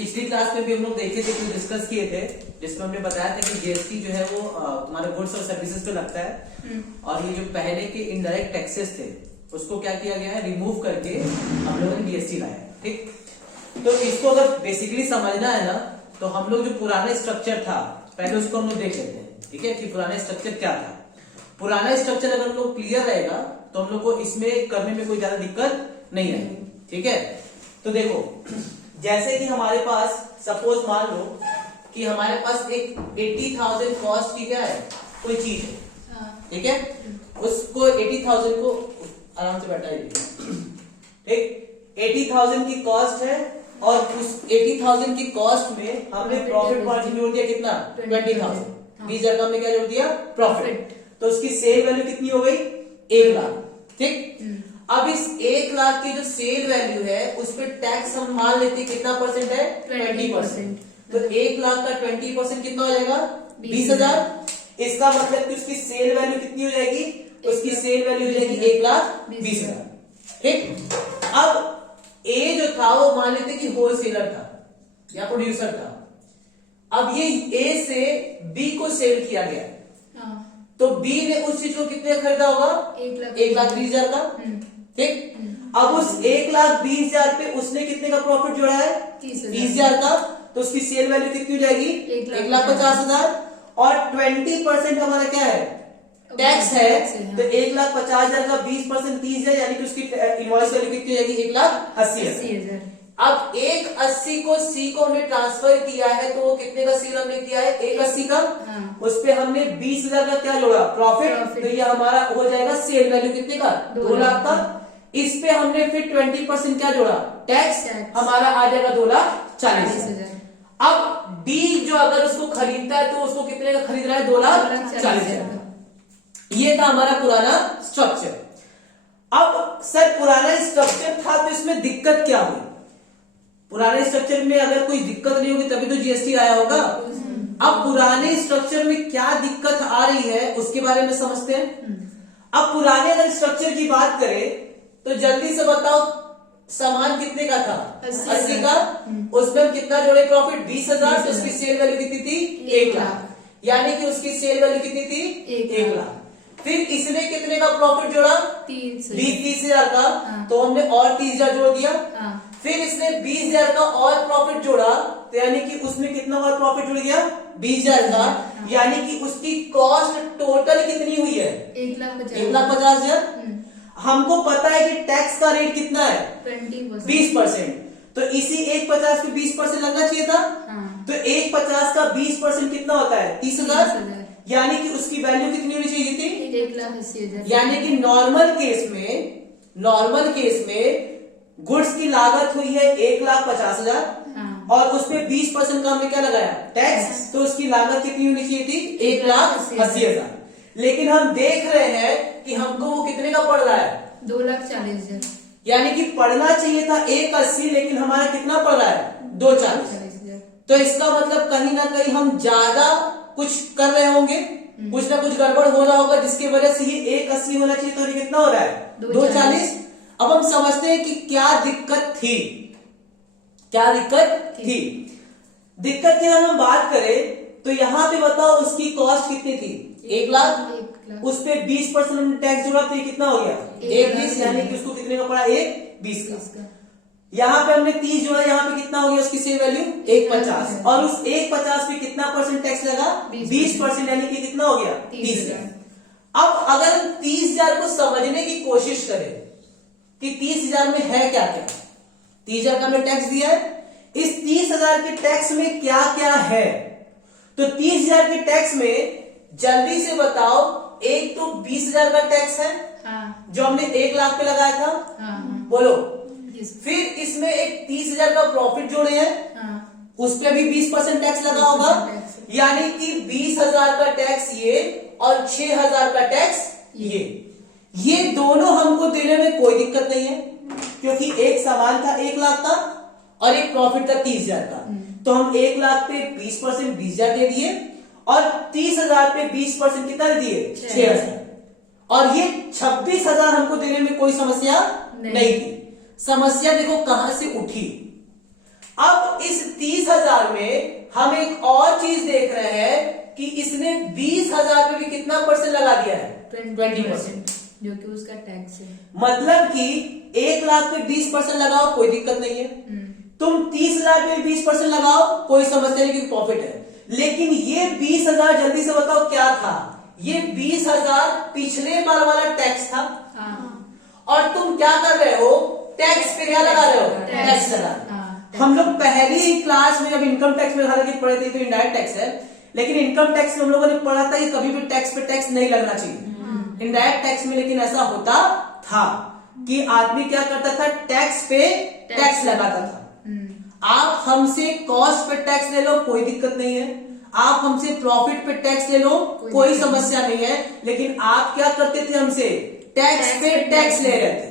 पिछली क्लास में भी हम लोग देखे थे, कुछ डिस्कस किए थे, जिसमें हमने बताया था कि जीएसटी जो है वो तुम्हारे गुड्स और सर्विसेज पे लगता है। और ये जो पहले के इनडायरेक्ट टैक्सेस थे उसको क्या किया गया है, रिमूव करके हम लोगों ने जीएसटी लाया। ठीक, तो इसको अगर बेसिकली समझना है ना, तो हम लोग जो पुराना स्ट्रक्चर था पहले उसको हम लोग देख लेते हैं। ठीक है, कि पुराना स्ट्रक्चर क्या था। पुराना स्ट्रक्चर अगर हम लोग क्लियर रहेगा तो हम लोग को इसमें करने में कोई ज्यादा दिक्कत नहीं आएगी। ठीक है, तो देखो जैसे कि हमारे पास सपोज मान लो कि हमारे पास एक 80,000 कॉस्ट की क्या है, कोई चीज है। ठीक है, उसको 80,000 को आराम से बैठाइए। ठीक, 80,000 की कॉस्ट है और उस 80,000 की कॉस्ट में हमने प्रॉफिट मार्जिन जोड़ दिया कितना, 20,000। 20,000 का हमने क्या जोड़ दिया, प्रॉफिट। तो उसकी सेल वैल्यू कितनी हो गई, 1 लाख। ठीक, अब इस 1 लाख की जो सेल वैल्यू है उस पर टैक्स हम मान लेते हैं कितना परसेंट है, 20%। तो 1 लाख का 20% कितना हो जाएगा, 20,000। इसका मतलब कि उसकी सेल वैल्यू कितनी हो जाएगी, उसकी सेल वैल्यू हो जाएगी 1,20,000। ठीक, अब ए जो था वो मान लेते कि होलसेलर था या प्रोड्यूसर था। अब ये ए से बी को सेल किया गया, तो बी ने उस चीज को कितने का खरीदा होगा, 1,20,000 का। ठीक, अब उस 1,20,000 पे उसने कितने का प्रॉफिट जोड़ा है, 30,000 का। तो उसकी सेल वैल्यू कितनी हो जाएगी, 1,50,000। और 20% हमारा क्या है, टैक्स है। तो 1,50,000 का 20% 30,000, यानी कि उसकी इनवॉइस वैल्यू कितनी हो जाएगी, 1,80,000। अब 1,80 को सी को हमने ट्रांसफर किया है, तो वो कितने का सील हमने किया है, 1,80 का। उस पे हमने 20,000 का क्या जोड़ा, प्रॉफिट। तो ये हमारा हो जाएगा सेल वैल्यू कितने का, 2 लाख का। इस पे हमने फिर 20% क्या जोड़ा, टैक्स। हमारा आ जाएगा 2,40,000। अब डी जो अगर उसको खरीदता है तो उसको कितने का खरीद रहा है, 2,40,000। ये था हमारा पुराना स्ट्रक्चर। अब सर पुराना स्ट्रक्चर था तो इसमें दिक्कत क्या हुई, पुराने स्ट्रक्चर में अगर कोई दिक्कत नहीं होगी तभी तो जीएसटी आया होगा। अब पुराने स्ट्रक्चर में क्या दिक्कत आ रही है उसके बारे में समझते हैं। अब पुराने अगर स्ट्रक्चर की बात करें तो जल्दी से बताओ, सामान कितने का था, 80 का। उसमें हम कितना जोड़े, प्रॉफिट 20,000। तो उसकी सेल वैल्यू कितनी थी, 1 लाख। यानी कि उसकी सेल वैल्यू कितनी थी, 1 लाख। फिर इसने कितने का प्रॉफिट जोड़ा, 30,000 का। तो हमने और 30,000 जोड़ दिया। फिर इसने 20,000 का और प्रॉफिट जोड़ा, तो यानी कि उसने कितना और प्रॉफिट जोड़ दिया, 20,000 का। यानी कि उसकी कॉस्ट टोटल कितनी हुई है, 1,50,000। हमको पता है कि टैक्स का रेट कितना है, 20%। तो इसी 1,50 पे 20% लगना चाहिए था। तो 1,50 का 20% कितना होता है, 30,000। यानी कि उसकी वैल्यू कितनी होनी चाहिए थी, 1,80,000। यानी कि नॉर्मल केस में गुड्स की लागत हुई है 1,50,000 और उस पे 20% का हमने क्या लगाया, टैक्स। तो उसकी लागत कितनी होनी चाहिए थी, 1,80,000। लेकिन हम देख रहे हैं कि हमको वो कितने का पड़ रहा है, 2,40,000। यानी कि पढ़ना चाहिए था 1,80, लेकिन हमारा कितना पड़ रहा है, 2,40,000। तो इसका मतलब कहीं ना कहीं हम ज्यादा कुछ कर रहे होंगे, कुछ ना कुछ गड़बड़ हो रहा होगा, जिसकी वजह से ये 1,80 होना चाहिए, तो ये कितना हो रहा है, 2,40। अब हम समझते हैं कि क्या दिक्कत थी, दिक्कत की अगर हम बात करें तो यहाँ पे बताओ उसकी कॉस्ट कितनी थी, 1 लाख। उस पे 20% हमने टैक्स जोड़ा, तो ये कितना हो गया, 1,20। यानी कि उसको कितने का पड़ा, 1,20 का। यहाँ पे हमने 30 जोड़ा, यहाँ पे कितना हो गया उसकी सेल वैल्यू, 1,50। और उस 1,50 पे कितना परसेंट टैक्स लगा, 20%। यानी कि कितना हो गया, 30,000। अब अगर हम 30,000 को समझने की कोशिश करें कि 30,000 में है क्या क्या, 30,000 का हमने टैक्स दिया है, इस 30,000 के टैक्स में क्या क्या है। तो 30,000 के टैक्स में जल्दी से बताओ, एक तो 20,000 का टैक्स है, जो हमने 1 लाख पे लगाया था। बोलो। फिर इसमें एक 30,000 का प्रॉफिट जोड़े हैं, उस पर भी 20% टैक्स लगा होगा। यानी कि 20,000 का टैक्स ये और 6,000 का टैक्स ये दोनों हमको देने में कोई दिक्कत नहीं है, क्योंकि एक सामान था 1 लाख का और एक प्रॉफिट था 30,000 का। तो हम 1 लाख पे 20% 20,000 दे दिए और 30,000 पे 20% कितना दे दिए, 6,000। और ये 26,000 हमको देने में कोई समस्या नहीं थी। समस्या देखो कहां से उठी। अब इस 30,000 में हम एक और चीज देख रहे हैं कि इसने 20,000 पे भी कितना परसेंट लगा दिया है? 20%, जो कि उसका टैक्स है। मतलब कि 1 लाख पे 20% लगाओ, कोई दिक्कत नहीं है। तुम 30,000 पे 20% लगाओ, कोई समस्या नहीं, क्योंकि प्रॉफिट है। लेकिन ये 20,000 जल्दी से बताओ क्या था? ये 20,000 पिछले बार वाला टैक्स था। और तुम क्या कर रहे हो? टैक्स पे क्या लगा रहे हो? टैक्स लगा। हम लोग पहली ही क्लास में जब इनकम टैक्स में हालांकि पढ़े थे तो इनडायरेक्ट टैक्स है, लेकिन इनकम टैक्स में हम लोगों ने पढ़ा था कि कभी भी टैक्स पे टैक्स नहीं लगना चाहिए। इनडायरेक्ट टैक्स में लेकिन ऐसा होता था कि आदमी क्या करता था? टैक्स पे टैक्स लगाता था। आप हमसे कॉस्ट पे टैक्स ले लो, कोई दिक्कत नहीं है। आप हमसे प्रॉफिट पे टैक्स ले लो, कोई समस्या नहीं है। लेकिन आप क्या करते थे? हमसे टैक्स पे टैक्स ले रहे थे।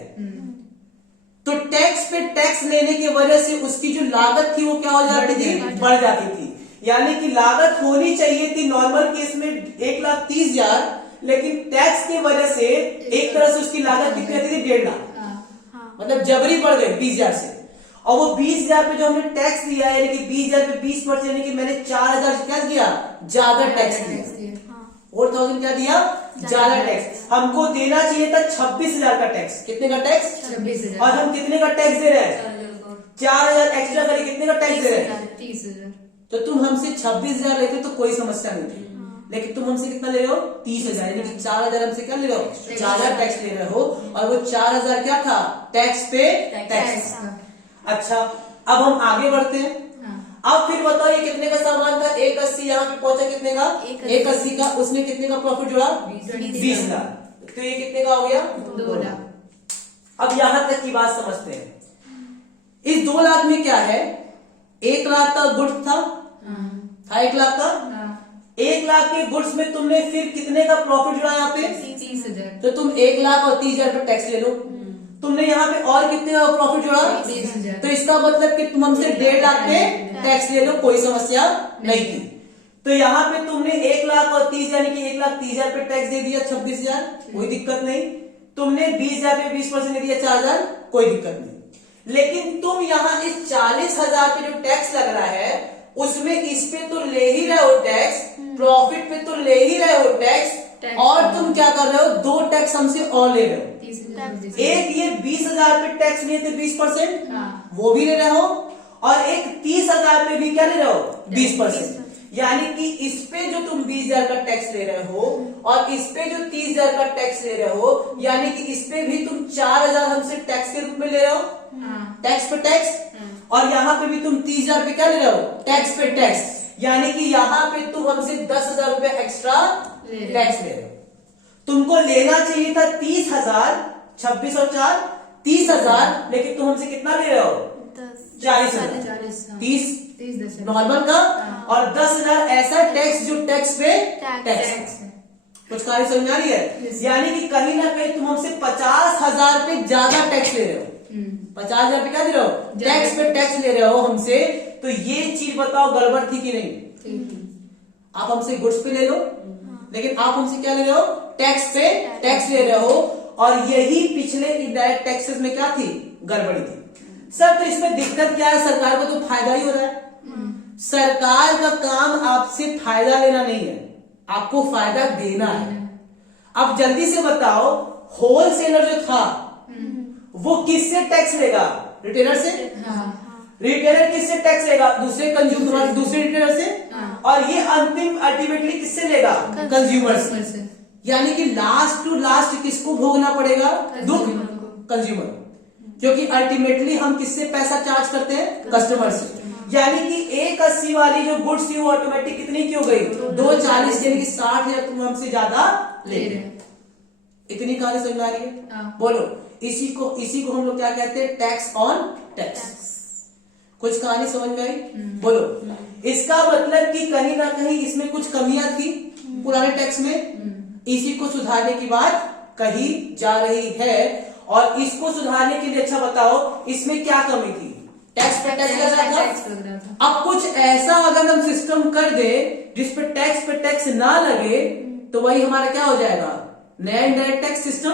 तो टैक्स पे टैक्स लेने की वजह से उसकी जो लागत थी वो क्या हो जाती थी? बढ़ जाती थी। यानी कि लागत होनी चाहिए थी नॉर्मल केस में 1,30,000, लेकिन टैक्स की वजह से एक तरह से उसकी लागत कितनी आती थी? 1.5 लाख। मतलब जबरी बढ़ गई 20,000 से। और वो 20,000 पे जो हमने टैक्स दिया है, यानी कि 20,000 पे 20%, यानी कि मैंने 4,000 क्या दिया? ज्यादा टैक्स दिया। 4,000 क्या दिया? ज्यादा टैक्स। हमको देना चाहिए था 26,000 का टैक्स। कितने का टैक्स? 26,000। और हम कितने का टैक्स दे रहे हैं? 4,000 एक्स्ट्रा करके कितने का टैक्स दे रहे हैं? 30,000। तो तुम हमसे 26,000 लेते तो कोई समस्या नहीं थी। लेकिन तुम हमसे कितना ले रहे हो? 30,000, यानी कि 4,000 हमसे क्या ले रहे हो? ज्यादा टैक्स ले रहे हो। और वो 4,000 क्या था? टैक्स पे टैक्स। अच्छा, अब हम आगे बढ़ते हैं। अब फिर बताओ ये कितने का सामान था? 180 यहाँ पे पहुंचा कितने का? 180 का। उसमें कितने का प्रॉफिट जुड़ा? 20 लाख। तो ये कितने का हो गया? 2 लाख। अब यहां तक की बात समझते हैं। इस 2 लाख में क्या है? 1 लाख का गुड्स था 1 लाख का। 1 लाख के गुड्स में तुमने फिर कितने का प्रॉफिट जुड़ा यहाँ पे? 30,000। तो तुम 1 लाख और 30,000 पे टैक्स ले लो। तुमने यहाँ पे और कितने का प्रॉफिट जुड़ा? 30,000। तो इसका मतलब कि तुम हमसे 1.5 लाख पे टैक्स ले लो, कोई समस्या नहीं थी। तो यहाँ पे तुमने 1 लाख और 30, यानी कि 1,30,000 पे टैक्स दे दिया 26,000, कोई दिक्कत नहीं। तुमने 20,000 पे 20% दे दिया 4,000, कोई दिक्कत नहीं। लेकिन तुम यहाँ इस 40,000 पे जो टैक्स लग रहा है उसमें इस पे तो ले ही रहे हो टैक्स, प्रॉफिट पे तो ले ही रहे हो टैक्स, और तुम क्या कर रहे हो? 2 टैक्स हमसे और ले रहे हो। एक ये 20,000 पे टैक्स लिए थे 20%, वो भी ले रहे हो, और एक 30,000 पे भी क्या ले रहे हो? 20%। यानी कि इस पे जो तुम 20,000 का टैक्स ले रहे हो और इस पे जो 30,000 का टैक्स ले रहे हो, यानी कि इस पे भी तुम 4,000 हमसे टैक्स के रूप में ले रहे हो, टैक्स पे टैक्स। और यहाँ पे भी तुम 30,000 पे क्या ले रहे हो? टैक्स पे टैक्स। यानी कि यहाँ पे तुम हमसे 10,000 रुपया एक्स्ट्रा टैक्स ले रहे हो। तुमको लेना चाहिए था 30,000, 26 और 4 30,000, लेकिन तुम हमसे कितना ले रहे हो? 40,000। 30 नॉर्मल का और 10,000 ऐसा टैक्स जो टैक्स पे टैक्स। कुछ कार्य समझ में आ रही है? यानी कि कहीं ना कहीं तुम हमसे 50,000 पे ज्यादा टैक्स ले रहे हो। 50,000 पे क्या दे रहे हो? टैक्स पे टैक्स ले रहे हो हमसे। तो ये चीज बताओ गड़बड़ थी कि नहीं? आप हमसे गुड्स पे ले लो, लेकिन आप हमसे क्या ले रहे हो? टैक्स पे टैक्स ले रहे हो। और यही पिछले इनडायरेक्ट टैक्सेस में क्या थी? गड़बड़ी थी। सर तो इसमें दिक्कत क्या है? सरकार को तो फायदा ही हो रहा है। सरकार का काम आपसे फायदा लेना नहीं है, आपको फायदा देना है। अब जल्दी से बताओ, होलसेलर जो था वो किससे टैक्स लेगा? रिटेलर से। रिटेलर किससे टैक्स लेगा? दूसरे कंज्यूमर, दूसरे रिटेलर से। और ये अंतिम अल्टीमेटली किससे लेगा? कंज्यूमर से। यानी कि लास्ट टू लास्ट किसको भोगना पड़ेगा? दुख कंज्यूमर, क्योंकि अल्टीमेटली हम किससे पैसा चार्ज करते हैं? कस्टमर से। यानी कि 180 वाली जो गुड्स थी वो ऑटोमेटिक कितनी की हो गई? 240, यानी कि 60,000 तुम हमसे ज्यादा ले रहे। इतनी कहानी समझ आ रही है? बोलो, इसी को हम लोग क्या कहते हैं? Tax on tax. कुछ कहानी समझ में आई? बोलो, इसका मतलब कि कहीं ना कहीं इसमें कुछ कमियां थी पुराने टैक्स में, इसी को सुधारने की बात कही जा रही है। और इसको सुधारने के लिए अच्छा बताओ इसमें क्या कमी थी? टैक्स पे टैक्स लग रहा था। अब कुछ ऐसा अगर हम सिस्टम कर दे जिसपे टैक्स पे टैक्स ना लगे, तो वही हमारा क्या हो जाएगा? नया इनडायरेक्ट टैक्स सिस्टम।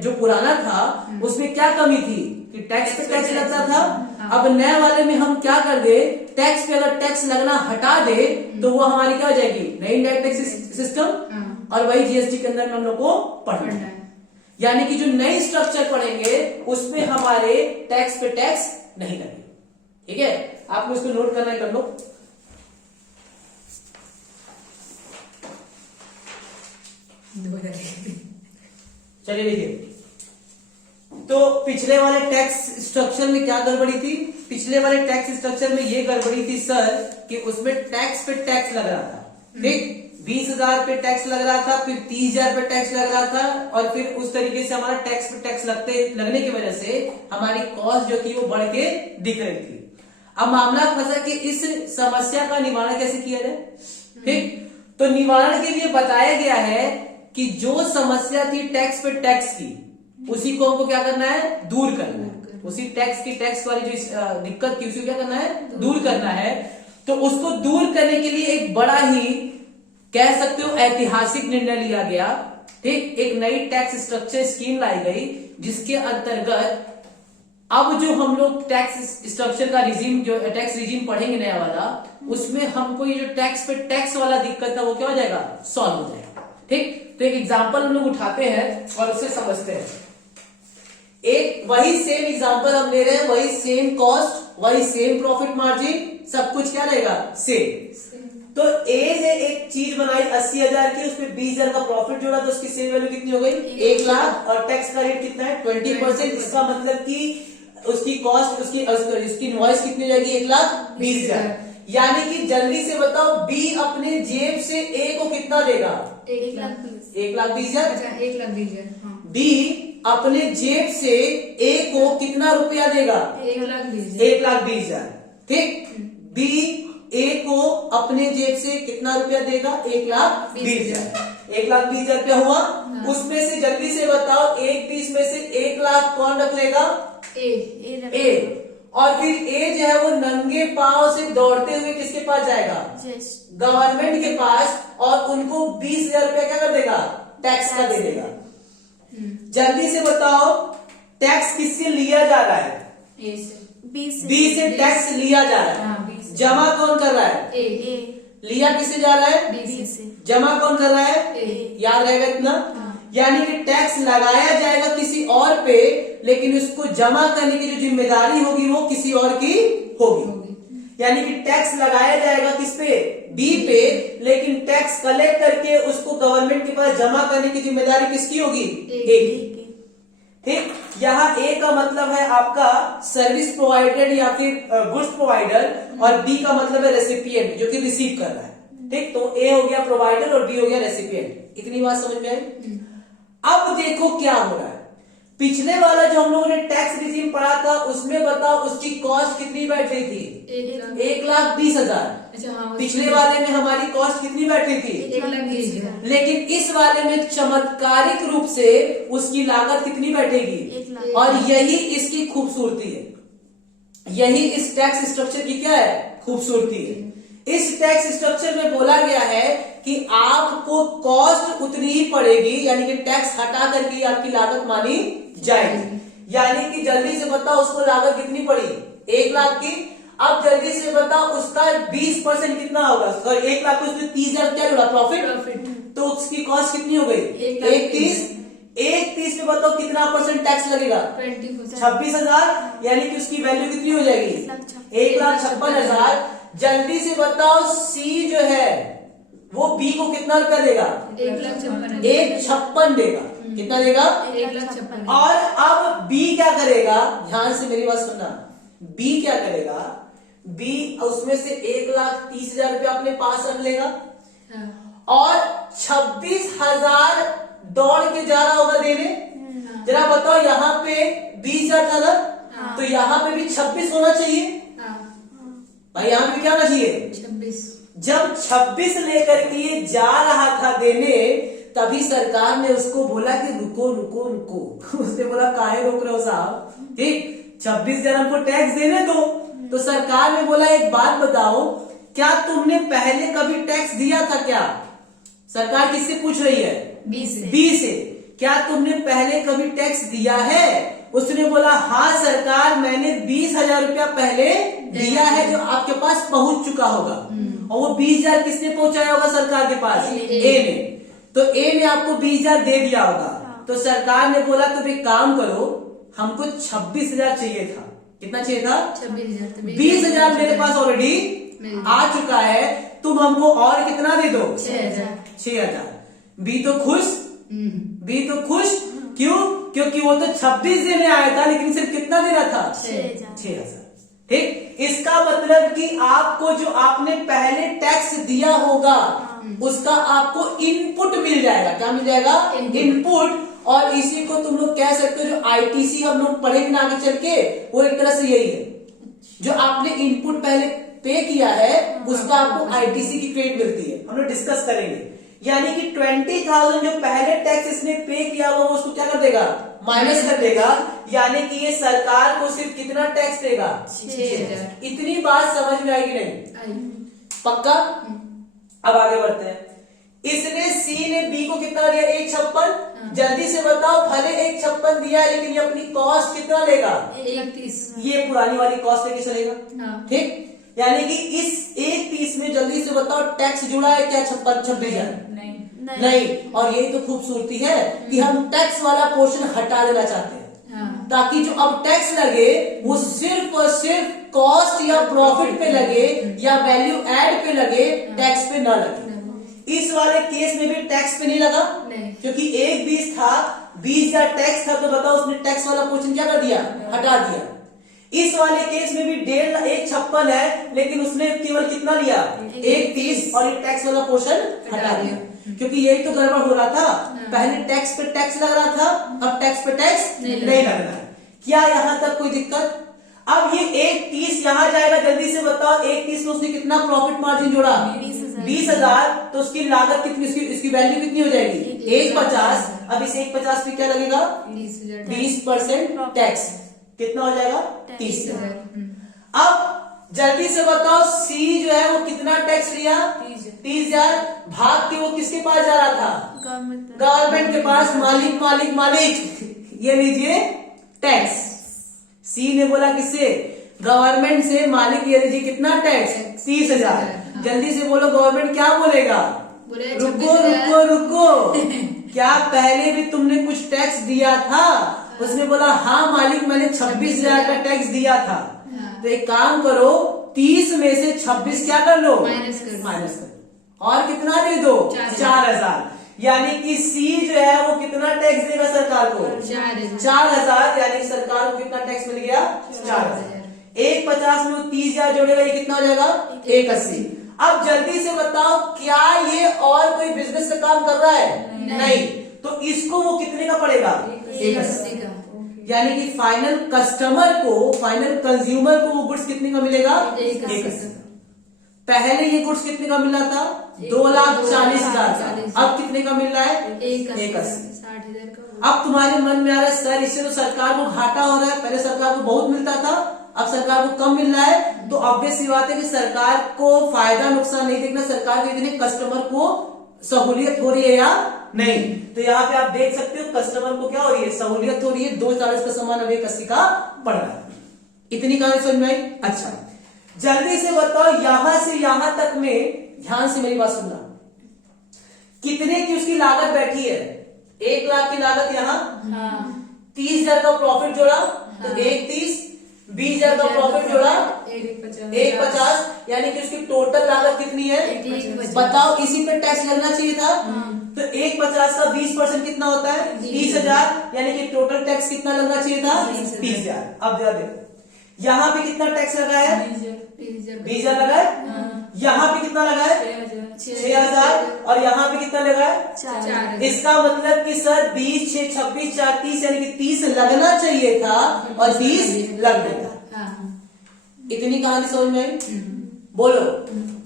जो पुराना था उसमें क्या कमी थी? कि टैक्स पे टैक्स लगता था। हाँ। अब नए वाले में हम क्या कर दे, टैक्स पे अगर टैक्स लगना हटा दे तो वो हमारी क्या हो जाएगी, नई इनडायरेक्ट टैक्स सिस्टम। हाँ। और वही जीएसटी के अंदर में हम लोग को पढ़ना पढ़ना है। है। यानी कि जो नई स्ट्रक्चर पढ़ेंगे उसमें हमारे टैक्स पे टैक्स नहीं लगे। ठीक है, आपको इसको नोट करना है, कर लो। चलिए देखिए, तो पिछले वाले टैक्स स्ट्रक्चर में क्या गड़बड़ी थी, पिछले वाले टैक्स स्ट्रक्चर में ये गड़बड़ी थी सर कि उसमें टैक्स पे टैक्स लग रहा था। ठीक, 20,000 पे टैक्स लग रहा था, फिर 30,000 पे टैक्स लग रहा था, और फिर उस तरीके से हमारा टैक्स पे टैक्स लगने की वजह से हमारी कॉस्ट जो थी वो बढ़ के दिख रही थी। अब मामला फंसा कि इस समस्या का निवारण कैसे किया जाए। ठीक, तो निवारण के लिए बताया गया है कि जो समस्या थी टैक्स पे टैक्स की, उसी को हमको क्या करना है, दूर करना है। उसी टैक्स वाली जो दिक्कत थी उसी को क्या करना है, दूर करना है। तो उसको दूर करने के लिए एक बड़ा ही कह सकते हो ऐतिहासिक निर्णय लिया गया। ठीक, एक नई टैक्स स्ट्रक्चर स्कीम लाई गई जिसके अंतर्गत अब जो हम लोग टैक्स स्ट्रक्चर का रिजीम, जो टैक्स रिजीम पढ़ेंगे नया वाला, उसमें हमको ये जो टैक्स पे टैक्स वाला दिक्कत था वो क्या हो जाएगा, सॉल्व हो जाएगा। ठीक, तो एक एग्जांपल हम लोग उठाते हैं और उसे समझते हैं। एक वही सेम एग्जांपल हम ले रहे हैं, वही सेम कॉस्ट, वही सेम प्रॉफिट मार्जिन, सब कुछ क्या रहेगा, सेम। तो ए ने एक चीज बनाई 80,000 की, उसमें 20,000 का प्रॉफिट जोड़ा तो उसकी सेल वैल्यू कितनी हो गई, 1 लाख, और टैक्स का रेट कितना है, 20%। इसका मतलब कि उसकी कॉस्ट, उसकी इनवॉइस कितनी हो जाएगी, 1,20,000। यानी कि जल्दी से बताओ, बी अपने जेब से ए को कितना देगा, 1,20,000। अच्छा, 1,20,000। हाँ। डी अपने जेब से ए को कितना रुपया देगा, 1,20,000। 1,20,000। ठीक, बी ए को अपने जेब से कितना रुपया देगा, 1,20,000। 1,20,000 रुपया हुआ। हाँ। उसमें से जल्दी से बताओ, 1,20,000 में से 1,00,000 कौन रख लेगा, ए। और फिर ए जो है वो नंगे पांव से दौड़ते हुए किसके पास जाएगा, गवर्नमेंट के पास, और उनको 20,000 रुपया क्या कर देगा, टैक्स का दे देगा। जल्दी से बताओ, टैक्स किससे लिया जा रहा है, ए से। बी से टैक्स लिया जा रहा है। हाँ, बी से। जमा कौन कर रहा है, ए। लिया किससे जा रहा है, बी से। जमा कौन कर रहा है, ए। याद रहेगा इतना। हाँ। यानी कि टैक्स लगाया जाएगा किसी और पे, लेकिन उसको जमा करने की जो जिम्मेदारी होगी वो किसी और की होगी। यानी कि टैक्स लगाया जाएगा किस पे, बी पे, लेकिन टैक्स कलेक्ट करके उसको गवर्नमेंट के पास जमा करने की जिम्मेदारी किसकी होगी, ए की। ठीक, यहाँ ए का मतलब है आपका सर्विस प्रोवाइडर या फिर गुड्स प्रोवाइडर, और बी का मतलब है रेसिपिएंट, जो कि रिसीव कर रहा है। ठीक, तो ए हो गया प्रोवाइडर और बी हो गया रेसिपिएंट। इतनी बात समझ में आई। अब देखो क्या हो रहा है, पिछले वाला जो हम लोगों ने टैक्स रिजीम पढ़ा था उसमें बताओ उसकी कॉस्ट कितनी बैठ रही थी, 1,20,000। अच्छा, हाँ, पिछले वाले में हमारी कॉस्ट कितनी बैठ रही थी, 1,20,000। लेकिन इस वाले में चमत्कारिक रूप से उसकी लागत कितनी बैठेगी, और यही इसकी खूबसूरती है, यही इस टैक्स स्ट्रक्चर की क्या है, खूबसूरती है। इस टैक्स स्ट्रक्चर में बोला गया है कि आपको कॉस्ट उतनी ही पड़ेगी, यानी कि टैक्स हटा करके आपकी लागत मानी जाएगी। यानी कि जल्दी से बताओ, उसको लागत कितनी पड़ी, 1,00,000 की। अब जल्दी से बताओ उसका 20% कितना होगा, सॉरी 1,00,000 को उसने 30,000 क्या जोड़ा, प्रॉफिट, तो उसकी कॉस्ट कितनी हो गई, 1,30,000। 1,30,000 में बताओ कितना परसेंट टैक्स लगेगा, 20%। 26,000। यानी कि उसकी वैल्यू कितनी हो जाएगी, 1,56,000। जल्दी से बताओ, सी जो है वो बी को कितना रुपया देगा, 1,56,000 देगा। कितना देगा, 1,56,000। और अब बी क्या करेगा, ध्यान से मेरी बात सुनना, बी क्या करेगा, बी उसमें से 1,30,000 रुपया अपने पास रख लेगा, और 26,000 दौड़ के जा रहा होगा देने। जरा बताओ, यहाँ पे 20,000 था ना, तो यहाँ पे भी 26 होना चाहिए भाई, यहाँ पे क्या होना चाहिए, 26। जब 26 लेकर के ये जा रहा था देने, तभी सरकार ने उसको बोला कि रुको रुको रुको। उसने बोला काहे रोक रहे हो साहब, ठीक, 26,000 हमको टैक्स देने दो। तो सरकार ने बोला एक बात बताओ, क्या तुमने पहले कभी टैक्स दिया था क्या, सरकार किससे पूछ रही है, बी से। बी से, क्या तुमने पहले कभी टैक्स दिया है। उसने बोला हाँ सरकार, मैंने 20,000 रुपया पहले दिया है जो आपके पास पहुंच चुका होगा। और वो 20,000 किसने पहुंचाया होगा सरकार के पास? ए ने। तो ए ने आपको 20,000 दे दिया होगा। तो सरकार ने बोला तुम एक काम करो, हमको 26,000 चाहिए था। कितना चाहिए था? 26,000। 20,000 मेरे पास ऑलरेडी आ चुका है, तुम हमको और कितना दे दो? 6,000। बी तो खुश, बी तो खुश। क्यों? क्योंकि वो तो 26 देने आया था, लेकिन सिर्फ कितना देना था? 6,000। ठीक। इसका मतलब कि आपको जो आपने पहले टैक्स दिया होगा उसका आपको इनपुट मिल जाएगा। क्या मिल जाएगा? इनपुट। और इसी को तुम लोग कह सकते हो, जो आईटीसी हम लोग पढ़ेंगे ना आगे चल के, वो एक तरह से यही है। जो आपने इनपुट पहले पे किया है उसका आपको आईटीसी की क्रेडिट मिलती है। हम लोग डिस्कस करेंगे। यानी कि 20,000 जो पहले टैक्स इसने पे किया हुआ उसको क्या कर देगा? माइनस कर देगा। यानी कि ये सरकार को सिर्फ कितना टैक्स देगा? 6,000। इतनी बात समझ में आएगी नहीं? पक्का? अब आगे बढ़ते हैं। इसने सी ने बी को कितना दिया? 156। जल्दी से बताओ, भले 156 दिया है लेकिन ये अपनी कॉस्ट कितना लेगा? 31। ये पुरानी वाली कॉस्ट लेके चलेगा। ठीक। यानी कि इस 130 में जल्दी से बताओ टैक्स जुड़ा है क्या? 26,000? नहीं। और यही तो खूबसूरती है कि हम टैक्स वाला पोर्शन हटा देना चाहते हैं, ताकि जो अब टैक्स लगे वो सिर्फ और सिर्फ कॉस्ट या प्रॉफिट पे लगे या वैल्यू एड पे लगे, टैक्स पे ना लगे। इस वाले केस में भी टैक्स पे नहीं लगा, क्योंकि 120 था, 20,000 टैक्स था, तो बताओ उसने टैक्स वाला पोर्शन क्या कर दिया? हटा दिया। इस वाले केस में भी 156 है, लेकिन उसने केवल कितना लिया? 130, और ये टैक्स वाला पोर्शन हटा दिया। क्योंकि यही तो गड़बड़ हो रहा था, पहले टैक्स पे टैक्स लग रहा था, अब टैक्स पे टैक्स नहीं लग रहा है। क्या यहां तक कोई दिक्कत? अब ये 130 यहां जाएगा, जल्दी से बताओ 130 में उसने कितना प्रॉफिट मार्जिन जोड़ा? 20,000। तो उसकी लागत कितनी, इसकी वैल्यू कितनी हो जाएगी? 150। अब इस 150 पे क्या लगेगा? 20% टैक्स। कितना हो जाएगा? 30,000। अब जल्दी से बताओ सी जो है वो कितना टैक्स लिया? 30,000। भाग के वो किसके पास जा रहा था? गवर्नमेंट के पास। मालिक मालिक मालिक, ये लीजिए टैक्स। सी ने बोला किससे? गवर्नमेंट से। मालिक ये लीजिए कितना टैक्स? 30,000। जल्दी से बोलो गवर्नमेंट क्या बोलेगा? रुको रुको रुको, क्या पहले भी तुमने कुछ टैक्स दिया था? उसने बोला हाँ मालिक, मैंने 26,000 का टैक्स दिया था। तो एक काम करो, 30 में से 26 क्या कर लो? माइनस कर। और कितना दे दो? 4,000। यानी कि सी जो है वो कितना टैक्स देगा सरकार को? 4,000। यानी सरकार को कितना टैक्स मिल गया? 4,000। 150 में 30,000 जोड़ेगा, ये कितना हो जाएगा? 180। अब जल्दी से बताओ, क्या ये और कोई बिजनेस का काम कर रहा है? नहीं। तो इसको वो कितने का पड़ेगा? 180 का। यानी कि फाइनल कस्टमर को, फाइनल कंज्यूमर को वो गुड्स कितने का मिलेगा? 180। पहले ये गुड्स कितने का मिल रहा था? 2,40,000 का। अब कितने का मिल रहा है? 180। 60,000 का। अब तुम्हारे मन में आ रहा है सर इससे तो सरकार को घाटा हो रहा है, पहले सरकार को बहुत मिलता था, अब सरकार को कम मिल रहा है। तो ऑब्वियस सी बात है कि सरकार को फायदा नुकसान नहीं देखना, सरकार के इतने कस्टमर को सहूलियत हो रही है या नहीं। तो यहाँ पे आप देख सकते हो कस्टमर को क्या हो रही है? सहूलियत हो रही है। 2,40 का सामान अब 180 का पड़ रहा है। इतनी कहानी समझ में आई? अच्छा, जल्दी से बताओ यहां से यहां तक में, ध्यान से मेरी बात सुनना, कितने की उसकी लागत बैठी है? 1 लाख की लागत यहाँ। 30,000 का प्रॉफिट जोड़ा तो 130। 20,000 का प्रॉफिट जोड़ा 150। यानी कि उसकी टोटल लागत कितनी है? बताओ, इसी पे टैक्स लगना चाहिए था। तो 150 का 20% कितना होता है? 30,000। यानी कि टोटल टैक्स कितना लगना चाहिए था? 30,000। अब देखो यहाँ पे कितना टैक्स लगा है? 20,000 लगा है। यहाँ पे कितना लगा है? 6,000। और यहाँ पे कितना लगा है? 4,000। इसका मतलब कि सर 20, 6, 26, 4, 30, यानी कि 30 लगना चाहिए था और 20 लग गया। इतनी कहानी समझ में आई? बोलो,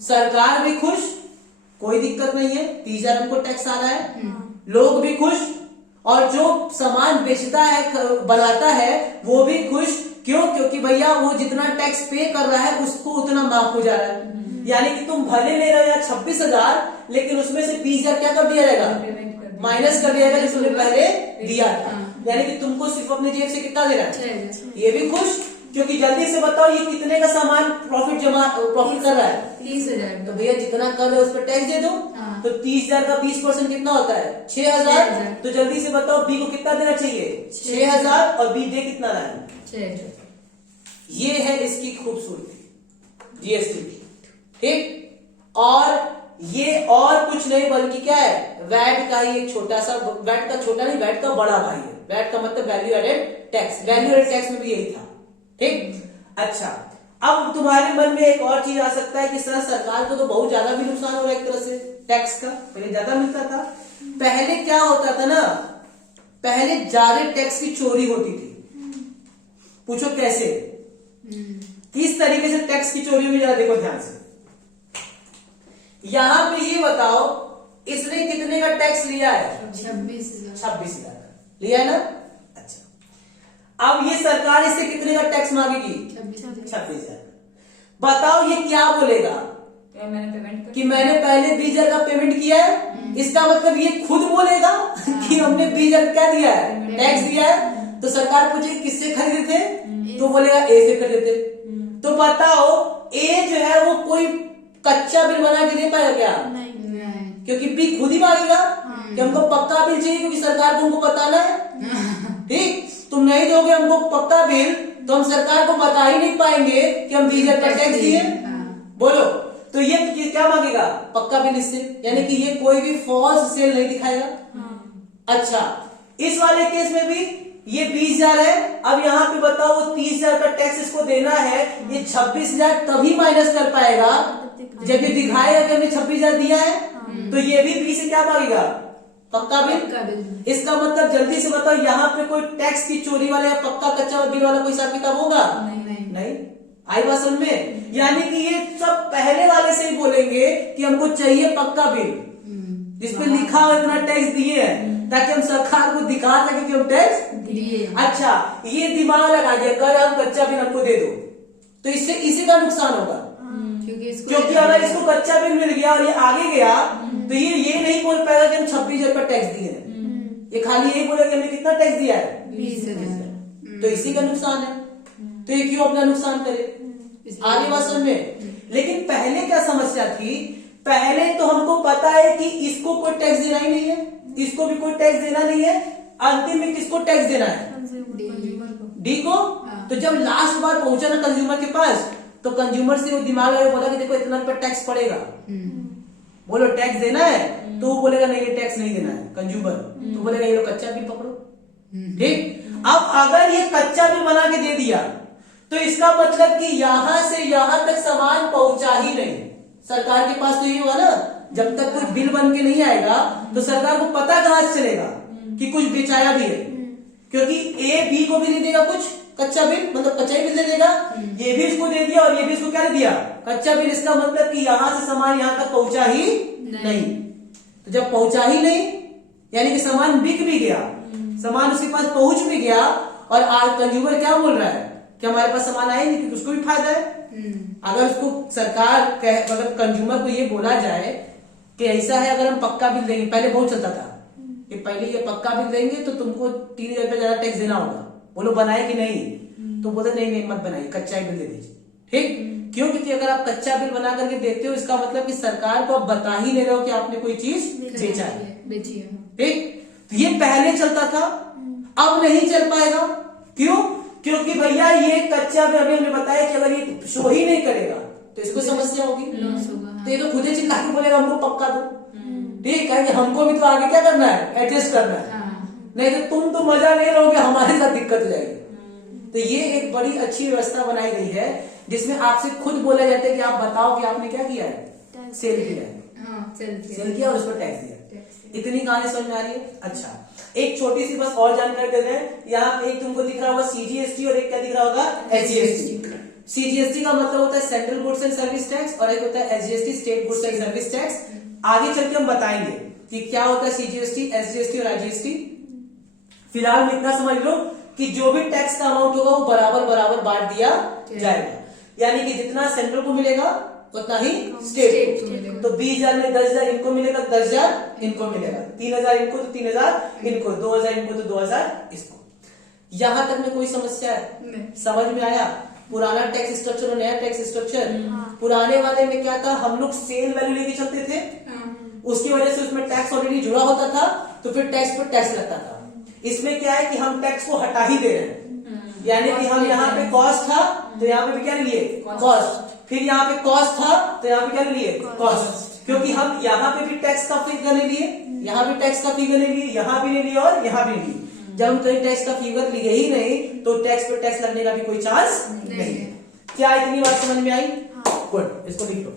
सरकार भी खुश, कोई दिक्कत नहीं है, 30,000 हमको टैक्स आ रहा है, लोग भी खुश, और जो सामान बेचता है, बनाता है, वो भी खुश। क्यों? क्योंकि भैया वो जितना टैक्स पे कर रहा है उसको उतना माफ हो जा रहा है। यानी कि तुम भले ले रहे हो यार 26,000, लेकिन उसमें से 20,000 क्या कर दिया जाएगा? माइनस कर दिया जाएगा, जो तुमने पहले दिया था, हाँ। यानी कि तुमको सिर्फ अपने जेब से कितना देना है, 6,000। ये भी खुश, क्योंकि जल्दी से बताओ ये कितने का सामान प्रॉफिट कर रहा है, 30,000। तो भैया जितना कर रहे हो उस पर टैक्स दे दो। हाँ। तो 30,000 का 20% कितना होता है, 6,000। तो जल्दी से बताओ बी को कितना देना चाहिए, 6,000, और बी दे कितना रहा है, 6,000। ये है इसकी खूबसूरती जीएसटी की, ठीक। और ये और कुछ नहीं बल्कि क्या है, वैट का ही एक छोटा सा, वैट का छोटा नहीं, वैट का बड़ा भाई है। वैट का मतलब value added tax, value added tax में भी यही था, ठीक। अच्छा, अब तुम्हारे मन में एक और चीज आ सकता है कि सर सरकार को तो बहुत ज्यादा भी नुकसान हो रहा है एक तरह से टैक्स का, पहले ज्यादा मिलता था। पहले क्या होता था ना, पहले ज्यादा टैक्स की चोरी होती थी। पूछो कैसे, किस तरीके से टैक्स की चोरी हुई, जरा देखो ध्यान से। यहां पे ये बताओ इसने कितने का टैक्स लिया है, 26,000 लिया है ना। अच्छा, अब ये सरकार इससे कितने का टैक्स मांगेगी, 26,000। बताओ ये क्या बोलेगा कि मैंने पहले 20,000 का पेमेंट किया है, इसका मतलब ये खुद बोलेगा कि हमने 20,000 क्या दिया है, टैक्स दिया है। तो सरकार पूछेगी किससे खरीदे थे, तो बोलेगा ए से खरीदे थे। तो बताओ ए जो है वो कोई कच्चा बिल बना के दे पाएगा क्या, नहीं। क्योंकि बी खुद ही मांगेगा कि हमको पक्का बिल चाहिए, क्योंकि सरकार को हमको बताना है, ठीक। तुम नहीं दोगे हमको पक्का बिल तो हम सरकार को बता ही नहीं पाएंगे कि हम 20,000 का टैक्स दिए। बोलो, तो ये क्या मांगेगा, पक्का बिल इससे, यानी कि ये कोई भी फॉल्स सेल नहीं दिखाएगा। अच्छा, इस वाले केस में भी ये 20,000 है, अब यहाँ पे बताओ वो 30,000 का टैक्स इसको देना है, ये 26,000 तभी माइनस कर पाएगा जब ये दिखाएगा कि हमने 26,000 दिया है। तो ये भी बी से क्या मांगेगा, पक्का बिल। इसका मतलब जल्दी से बताओ यहाँ पे कोई टैक्स की चोरी वाला या पक्का कच्चा बिल वाला कोई हिसाब किताब होगा, नहीं। आई बात समझ में, यानी कि ये सब पहले वाले से ही बोलेंगे कि हमको चाहिए पक्का बिल जिसपे लिखा हो इतना टैक्स दिए है, ताकि हम सरकार को दिखा सके कि हम टैक्स दिए। अच्छा, ये दिमाग लगा दिया कर हम कच्चा बिल हमको दे दो, तो इससे इसी का नुकसान होगा, क्योंकि अगर इसको कच्चा बिल मिल गया और ये आगे गया तो ये नहीं बोल पाएगा कि हम 26,000 का टैक्स दिए हैं, ये खाली यही बोलेगा कि हमने कितना टैक्स दिया है, 20,000। तो इसी का नुकसान है, तो ये क्यों अपना नुकसान करे, आगे बात समझ में। लेकिन पहले क्या समस्या थी, पहले तो हमको पता है कि इसको कोई टैक्स देना ही नहीं है, इसको भी कोई टैक्स देना नहीं है, अंतिम में किसको टैक्स देना है, डी को। तो जब लास्ट बार पहुंचा ना कंज्यूमर के पास, तो कंज्यूमर से वो दिमाग में बोला कि देखो इतना रुपया टैक्स पड़ेगा, बोलो टैक्स देना है, तो वो बोलेगा नहीं ये टैक्स नहीं देना है कंज्यूमर, तो बोलेगा ये लो कच्चा बिल पकड़ो, ठीक। अब अगर ये कच्चा बिल बना के दे दिया तो इसका मतलब कि यहां से यहां तक सामान पहुंचा ही नहीं, सरकार के पास तो ये हुआ ना, जब तक कोई बिल बन के नहीं आएगा तो सरकार को पता कहां से चलेगा कि कुछ बेचाया भी है, क्योंकि ए बी को भी दे देगा कुछ कच्चा बिल, मतलब कच्चा बिल दे देगा, ये भी इसको दे दिया और ये भी इसको क्या दे दिया, कच्चा बिल। इसका मतलब कि यहां से सामान यहां तक पहुंचा ही नहीं। तो जब पहुंचा ही नहीं यानी कि सामान बिक भी गया, सामान उसके पास पहुंच भी गया, और आज कंज्यूमर क्या बोल रहा है कि हमारे पास सामान आए नहीं, क्योंकि उसको भी फायदा है। अगर उसको सरकार अगर कंज्यूमर को ये बोला जाए कि ऐसा है, अगर हम पक्का बिल देंगे, पहले बहुत चलता था कि पहले ये पक्का बिल देंगे तो तुमको 3,000 रुपया ज्यादा टैक्स देना होगा, बोलो बनाए कि नहीं, तो बोलते नहीं मत बनाइए, कच्चा बिल दे दीजिए, ठीक। क्यों, क्योंकि अगर आप कच्चा बिल बना करके देते हो इसका मतलब कि सरकार को आप बता ही ले रहे हो कि आपने कोई चीज बेचा है, ठीक। तो ये पहले चलता था, अब नहीं चल पाएगा। क्यों, क्योंकि भैया ये कच्चा बिल अभी हमने बताया कि अगर ये शो ही नहीं करेगा तो इसको समस्या होगी, तो ये तो खुद ही चिल्ला के बोलेगा हमको पक्का दो, ठीक है, हमको भी तो आगे क्या करना है, एडजस्ट करना है, नहीं तो तुम तो मजा ले रहोगे, हमारे साथ दिक्कत हो जाएगी। तो ये एक बड़ी अच्छी व्यवस्था बनाई गई है जिसमें आपसे खुद बोला जाता है कि आप बताओ कि आपने क्या किया है, सेल किया है, सेल किया और उस पर टैक्स दिया। इतनी कहानी समझ में आ रही है। अच्छा, एक छोटी सी बस और जानकारी देते हैं, यहाँ पे एक तुमको दिख रहा होगा सीजीएसटी और एक क्या दिख रहा होगा, एसजीएसटी। सीजीएसटी का मतलब होता है central goods and service tax, और एक होता है SGST state goods and service tax. आगे चल के हम बताएंगे कि क्या होता है सीजीएसटी, एसजीएसटी और आईजीएसटी। फिलहाल में इतना समझ लो कि जो भी टैक्स का अमाउंट होगा वो बराबर बराबर बांट दिया जाएगा, यानी कि जितना सेंट्रल को मिलेगा उतना ही स्टेट स्टेट को। को मिलेगा। तो 20,000 में 10,000 इनको मिलेगा, 10,000 इनको मिलेगा, 3,000 इनको तो 3,000 इनको, 2,000 इनको तो 2,000 इसको। यहां तक में कोई समस्या है? नहीं। समझ में आया? पुराना टैक्स स्ट्रक्चर और नया टैक्स स्ट्रक्चर। पुराने वाले में क्या था, हम लोग सेल वैल्यू लेके चलते थे, उसकी वजह से उसमें टैक्स ऑलरेडी जुड़ा होता था, तो फिर टैक्स पर टैक्स लगता था। इसमें क्या है कि हम टैक्स को हटा ही दे रहे हैं, यानी कि हम यहाँ पे कॉस्ट था तो यहाँ पे भी क्या ले लिए, कॉस्ट, फिर यहाँ पे कॉस्ट था तो यहाँ पे क्या ले लिए, कॉस्ट, क्योंकि हम यहाँ पे भी टैक्स का फिगर ले लिए, यहाँ भी टैक्स का फिगर ले लिए, यहाँ भी ले लिए और यहाँ भी ले लिए। जब हम कहीं टैक्स का फिगर लिए ही नहीं तो टैक्स पर टैक्स लगने का भी कोई चांस नहीं है। क्या इतनी बात समझ में आई? गुड, इसको लिख लो।